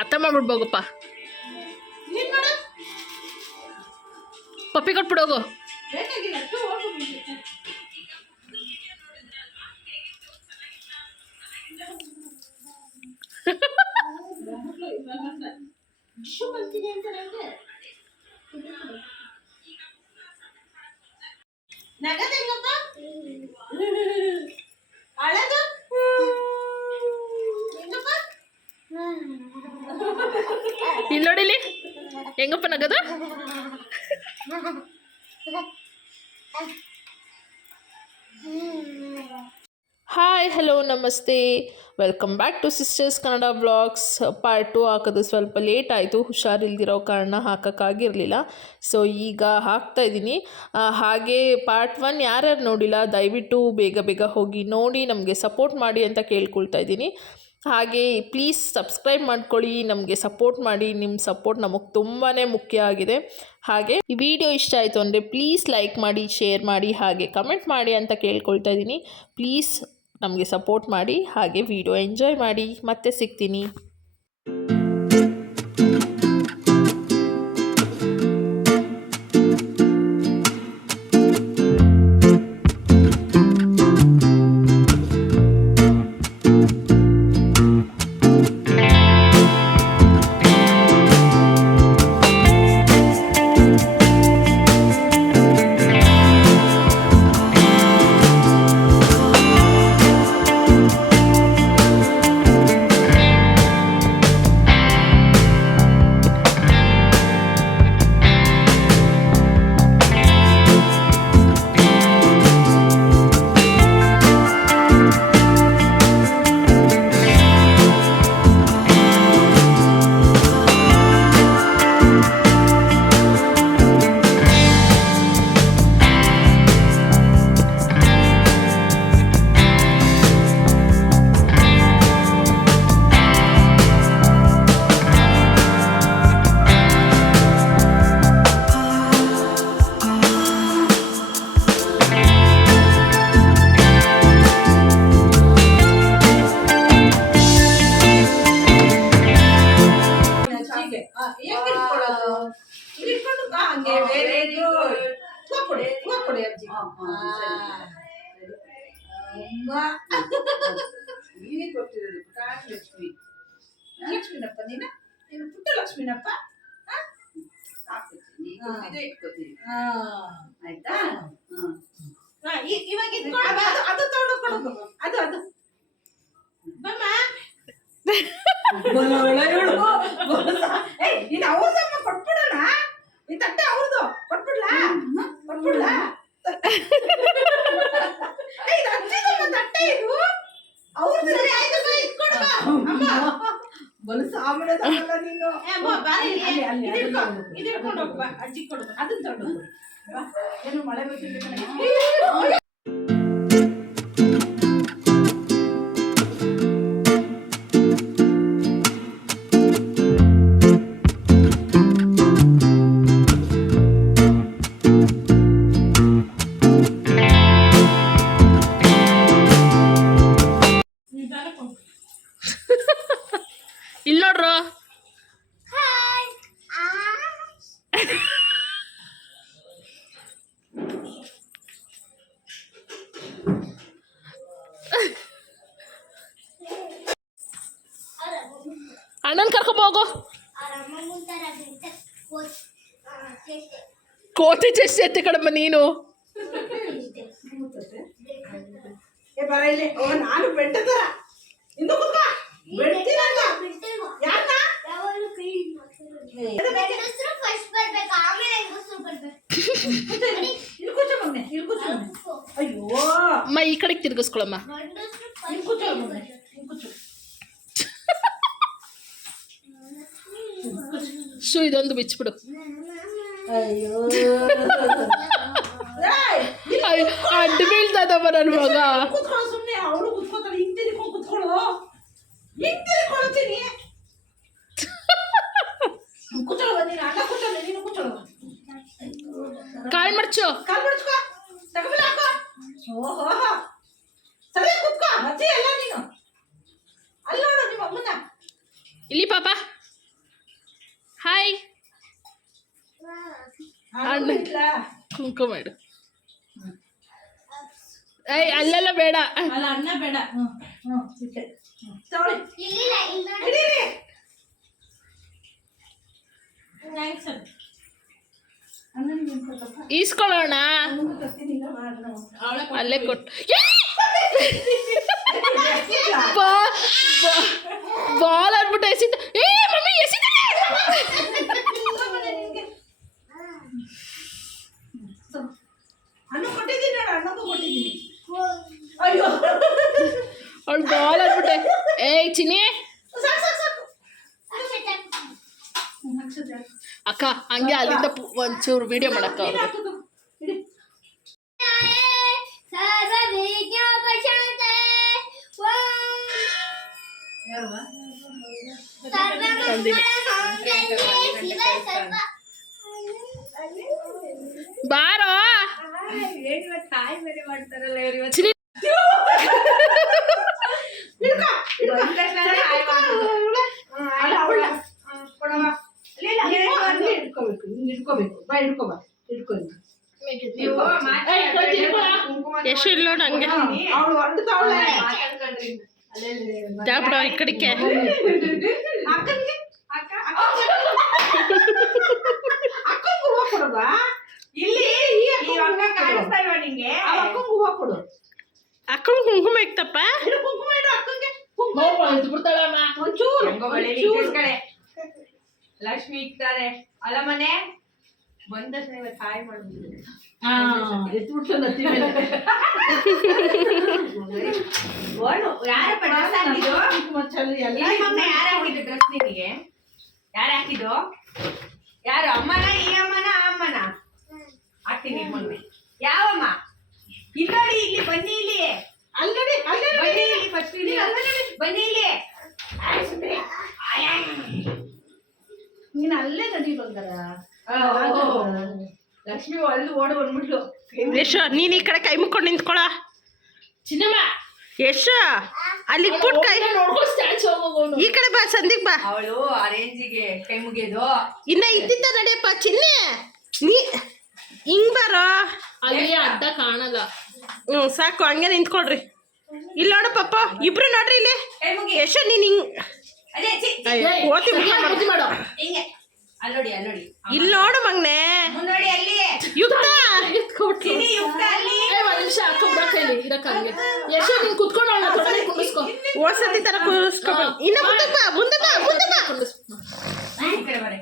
ಅರ್ಥ ಮಾಡ್ಬಿಡ್ಬೋಗಪ್ಪ. ಪಪ್ಪಿ ಕೊಟ್ಬಿಡೋಗು. ಇಲ್ಲಿ ನೋಡಿಲಿ ಹೆಂಗಪ್ಪ ನಗದು. ಹಾಯ್, ಹಲೋ, ನಮಸ್ತೆ, welcome back to sisters Kannada vlogs. Part 2 ಹಾಕೋದು ಸ್ವಲ್ಪ ಲೇಟ್ ಆಯಿತು, ಹುಷಾರಿಲ್ದಿರೋ ಕಾರಣ ಹಾಕೋಕ್ಕಾಗಿರಲಿಲ್ಲ. ಸೊ ಈಗ ಹಾಕ್ತಾಯಿದ್ದೀನಿ. ಹಾಗೆ ಪಾರ್ಟ್ 1 ಯಾರ್ಯಾರು ನೋಡಿಲ್ಲ ದಯವಿಟ್ಟು ಬೇಗ ಬೇಗ ಹೋಗಿ ನೋಡಿ ನಮಗೆ ಸಪೋರ್ಟ್ ಮಾಡಿ ಅಂತ ಕೇಳ್ಕೊಳ್ತಾ ಇದ್ದೀನಿ. ಹಾಗೆ ಪ್ಲೀಸ್ ಸಬ್ಸ್ಕ್ರೈಬ್ ಮಾಡ್ಕೊಳ್ಳಿ, ನಮಗೆ ಸಪೋರ್ಟ್ ಮಾಡಿ. ನಿಮ್ಮ ಸಪೋರ್ಟ್ ನಮಗೆ ತುಂಬಾ ಮುಖ್ಯ ಆಗಿದೆ. ಹಾಗೆ ಈ ವಿಡಿಯೋ ಇಷ್ಟ ಆಯಿತು ಅಂದರೆ ಪ್ಲೀಸ್ ಲೈಕ್ ಮಾಡಿ, ಶೇರ್ ಮಾಡಿ, ಹಾಗೆ ಕಮೆಂಟ್ ಮಾಡಿ ಅಂತ ಕೇಳ್ಕೊಳ್ತಾ ಇದ್ದೀನಿ. ಪ್ಲೀಸ್ ನಮಗೆ ಸಪೋರ್ಟ್ ಮಾಡಿ, ಹಾಗೆ ವಿಡಿಯೋ ಎಂಜಾಯ್ ಮಾಡಿ. ಮತ್ತೆ ಸಿಗ್ತೀನಿ. ಲಕ್ಷ್ಮಿ ಲಕ್ಷ್ಮೀನಪ್ಪ, ನೀನು ಪುಟ್ಟ ಲಕ್ಷ್ಮೀನಪ್ಪ. ಆಯ್ತಾ? ಇವಾಗ ಅದು ತಗೊಂಡು ಕೊಡು. ಅದು ಅದು ಇನ್ನು ಅವ್ರದಮ್ಮ ಕೊಟ್ಬಿಡೋಣ. ಈ ತಟ್ಟೆ ಅವ್ರದ್ದು ಕೊಟ್ಬಿಡ್ಲಾ? ಕೊಟ್ಬಿಡ್ಲಾ? ಇದು ಅಜ್ಜಿದಮ್ಮ ತಟ್ಟೆ, ಇದು ಅವ್ರದ್ದು. ಬಲು ಸಾಮಾನ್ಯ ತಗೊಳ್ಳ ನೀನು. ಇದಿಟ್ಕೊಂಡು ಹೋಗ್ಬ, ಅಜ್ಜಿ ಕೊಡು. ಅದನ್ನ ತಗೊಂಡು ಏನು ಮಳೆ ಬರ್ತಿದೆ. ಇಲ್ಲಿ ನೋಡ್ರು. ಅಣ್ಣನ್ ಕರ್ಕೊಂಬೋಗು. ಕೋತಿ ಚೆಸ್ಟ್ ಎತ್ತೆ ಕಡಮ್ಮ ನೀನು. ನಾನು ಬೆಟ್ಟದ ಇಂದು ಬೆಡ್ತೀನಲ್ಲ ಯಾಕ ಅಯ್ಯೋ ಅಮ್ಮ ಈ ಕಡೆಗೆ ತಿರ್ಗಿಸ್ಕೊಳಮ್ಮ. ಶೂ ಇದೊಂದು ಬಿಚ್ಚಿಬಿಡು. ಅಯ್ಯೋ ಅಡ್ಡ ಬೀಳ್ತದಮ್ಮ ನನ್ನ ಮಗ. ಸುಮ್ಮನೆ ಅವಳು ಕುತ್ಕೋತಾಳೆ. ಹಿಂದೆ ಕುತ್ಕೊಳ್ಳೋ, ಹಿಂದೆ ಕೊಡ್ತೀನಿ. ಕೂತ್ಕೊಳ್ಳೋ, ನೀನು ಅಣ್ಣ ಕೂತ್ಕೊಳ್ಳೋ, ನೀನು ಕೂತ್ಕೊಳ್ಳೋ. ಕಾಲ್ ಮಡ್ಚು, ಕಾಲ್ ಮಡ್ಚ್ಕೋ, ತಗೊಂಡು ಹಾಕೋ. ಓಹೋ ಸರಿ ಕೂತ್ಕೋ. ಅಜ್ಜಿ ಎಲ್ಲ ನೀನು ಅಲ್ಲಿ ನೋಡು ನಿಮ್ಮ ಅಮ್ಮನ. ಇಲ್ಲಿ ಪಾಪ ಕುಂಕುಮ ಇಡು. ಏಯ್ ಅಲ್ಲೆಲ್ಲ ಬೇಡ. ಅಲ್ಲ ಅನ್ನ ಬೇಡ. ಇಟ್ಟೆ. ತಗೊಳ್ಳಿ. ಹಿಡೀರಿ. ಥ್ಯಾಂಕ್ಸ್ ಅಣ್ಣ. ಅಣ್ಣನಿಗೆ ಒಂದು ಸ್ವಲ್ಪ ಈಸ್ಕೊಳ್ಳೋಣ. ಅಣ್ಣನಿಗೆ ತರ್ತೀನಿಲ್ಲ ಮಾಡೋಣ. ಅಲ್ಲೇ ಕೊಟ್ಟು ಬಾಲ್ ಅಂದ್ಬಿಟ್ಟು ಎಸಿತ. ಏ ಮಮ್ಮಿ ಎಸಿತ. ಅಣ್ಣ ಕೊಟ್ಟಿದ್ದೀನಿ ನೋಡು, ಅಣ್ಣಗೂ ಕೊಟ್ಟಿದ್ದೀನಿ. ಅಯ್ಯೋ ಅವಳು ಬಾಲ್ ಅಂದ್ಬಿಟ್ಟೆ. ಏಯ್ ಚಿನಿ ಸಾಕು ಸಾಕು ಸಾಕು. ಅಕ್ಷತೆ ಅಕ್ಕ ಹಂಗೆ ಅಲ್ಲಿಂದ ಒಂಚೂರು ವಿಡಿಯೋ ಮಾಡಕ್ಕ ನೀನು ಹಾಕೋದು. ಇಡಿ. ಯಾರವ್ವ? ಬಾರೋ ಚಿನಿ. ಹಿಡ್ಕೊ, ಹಿಡ್ಕೊ. ಅಲ್ಲ, ಅವಳ. ಕೊಡವ್ವ. ಅಲ್ಲಿ ಹಿಡ್ಕೋಬೇಕು, ಹಿಂಗೆ ಹಿಡ್ಕೋಬೇಕು. ಬಾ ಹಿಡ್ಕೊ, ಬಾ ಹಿಡ್ಕೊ. ಎಷ್ಟು ಇಲ್ಲ ನೋಡು ಹಂಗೆ ಅವಳು ಹೊರಡ್ತಾವಳೆ. ಜಾಬಿಡ ಈ ಕಡೆಗೆ. ಅಕ್ಕನಿಗೆ ಅಕ್ಕಂಗೆ ಹೂವ ಕೊಡವ. ಇಲ್ಲಿ ಈ ಅಕ್ಕ ಕಾಣಿಸ್ತಾ ಇಲ್ವಾ ನಿಂಗೆ? ಅಕ್ಕಂಗೆ ಹೂವ ಕೊಡು. ಅಕ್ಕನ ಕುಂಕುಮ ಇಕ್ತಪ್ಪ. ಇಡು, ಕುಂಕುಮ ಇಡು ಅಕ್ಕಂಗೆ. ಒಂಚೂರು ಲಕ್ಷ್ಮಿ ಇಕ್ತಾರೆ ಅಲ್ಲ ಮನೆ ಬಂದ ತಾಯಿ ಮಾಡ್ಬಿಟ್ಟು ಎತ್ಬಿಟ್ಟು ನತ್ತಿ ಮೇಲೆ. ಯಾರ ಡ್ರೆಸ್ ಹಾಕಿದ್ದು ಕುಂಕುಮ ಚೆಲ್ಲಿ ಎಲ್ಲ ಯಾರು ಹಾಕಿದ್ದು ಡ್ರೆಸ್ ನಿನಗೆ? ಯಾರು ಹಾಕಿದ್ದು? ಯಾರು ಅಮ್ಮನ ಈ ಅಮ್ಮನ ಆ ಅಮ್ಮನ ಹಾಕ್ತೀನಿ ಮೊನ್ನೆ. ಯಾವಮ್ಮ? ಇಲ್ಲೋಡಿ ಇಲ್ಲಿ ಬನ್ನಿ, ಇಲ್ಲಿ ಅಲ್ಲಡಿ ಬನ್ನಿ, ಇಲ್ಲಿ ಫಸ್ಟ್ ಇಲ್ಲಿ ಬನ್ನಿ, ಇಲ್ಲಿ ನೀನು ಅಲ್ಲೇ ನಡಿ ಬಂಗಾರ. ಲಕ್ಷ್ಮಿ ಒಲ್ದು ಓಡು ಬಂದ್ಬಿಟ್ಲು. ಯಶ ನೀನು ಈ ಕಡೆ ಕೈ ಮುಕ್ಕೊಂಡು ನಿಂತ್ಕೊಳ. ಚಿನ್ನಮ್ಮ ಯಶ ಅಲ್ಲಿ ಇಟ್ಬಿಟ್ಟು ಕೈ ನೋಡ್ಕೊಂಡು ಸ್ಟ್ಯಾಚು ಹೋಗೋನು. ಈ ಕಡೆ ಬಾ, ಸಂದಿಗ್ ಬಾ. ಅವಳು ಆ ರೇಂಜಿಗೆ ಕೈ ಮುಗಿಯೋದು. ಇನ್ನ ಇದ್ದಿದ್ದ ನಡೆಯಪ್ಪ ಚಿನ್ನೆ. ನೀ ಹಿಂಗ್ ಬಾರೋ. ಅಲ್ಲಿ ಅಡ್ಡ ಕಾಣಲ್ಲ. ಸಾಕು ಹಂಗೆ ನಿಂತ್ಕೊಳ್ರಿ. ಇಲ್ಲಿ ನೋಡು ಪಪ್ಪ ಇಬ್ರು ನೋಡ್ರಿ ಇಲ್ಲಿ. ಕೈ ಮುಗಿ. ಯಶ ನೀನ್ ಹಿಂಗ್ ಅದೇ ಓತಿ ಮಾಡು. ಹಿಂಗೆ ಅಲ್ಲೋಡಿ ಅಲ್ಲೋಡಿ ಇಲ್ಲಿ ನೋಡು ಮಗ್ನೆ. ಮುನ್ನೋಡಿ ಅಲ್ಲಿ ಯುಕ್ತ ಚಿನಿ ಯುಕ್ತ ಅಲ್ಲಿ. ಒಂದ್ ನಿಮಿಷ ಅಕ್ಕ ಬಿಡಕ್ಕಲ್ಲಿ ಇರಕ್ಕಾಗಿ. ಯಶ ನೀನ್ ಕುತ್ಕೊಂಡು ಅವಳ ತೊಡೆ ಕುಂಡಿಸ್ಕೊ. ಓಸತಿ ತರ ಕೂರಿಸ್ಕೊ. ಇನ್ನ ಮುಂದೆ ಬಾ, ಮುಂದೆ ಬಾ, ಮುಂದೆ ಬಾ. ಈ ಕಡೆ ಬರೆ.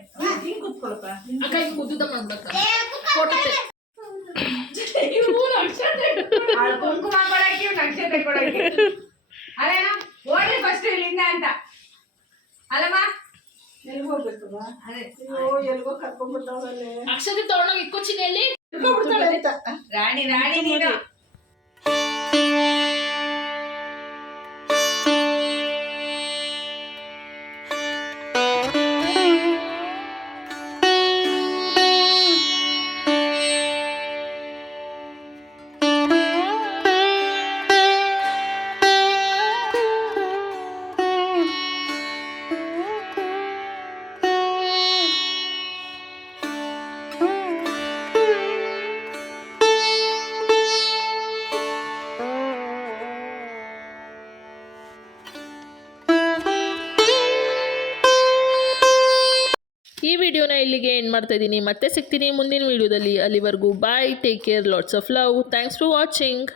ಹಿಂಗ್ ಕುತ್ಕೊಳಪ್ಪ. ಅಕ್ಕ ಹಿಂಗ್ ಉದ್ದುದ ಮಾಡ್ಬೇಕ. ಫೋಟೋ ಅವಳು ಕುಂಕುಮ ಕೊಡಕ್ಕೆ ಇವ್ನು ನಕ್ಷತ್ರ ಕೊಡಕ್ಕೆ. ಅಲ್ಲೇನ ಓಡ್ರಿ ಫಸ್ಟ್ ಇಲ್ಲಿಂದ ಅಂತ ಅಲ್ಲಮ್ಮ. ಎಲ್ಲಿ ಹೋಗ್ಬೇಕವ? ಅದೇ ಅಯ್ಯೋ ಎಲ್ಗೋ ಕರ್ಕೊಂಡ್ಬಿಟ್ಟವ್ರಲ್ಲೇ. ಅಕ್ಷತೆ ತಗೊಂಡೋಗಿ ಇಕ್ಕೋ ಚಿನ್ನೆಯಲ್ಲಿ ಇಟ್ಕೊಂಡ್ಬಿಡ್ತಾಳೆ ಅಂತ. ರಾಣಿ ರಾಣಿ ನೀನು. ಈ ವಿಡಿಯೋನ ಇಲ್ಲಿಗೆ ಎಂಡ್ ಮಾಡ್ತಾ ಇದ್ದೀನಿ. ಮತ್ತೆ ಸಿಗ್ತೀನಿ ಮುಂದಿನ ವಿಡಿಯೋದಲ್ಲಿ. ಅಲ್ಲಿವರೆಗೂ bye, take care, lots of love. Thanks for watching.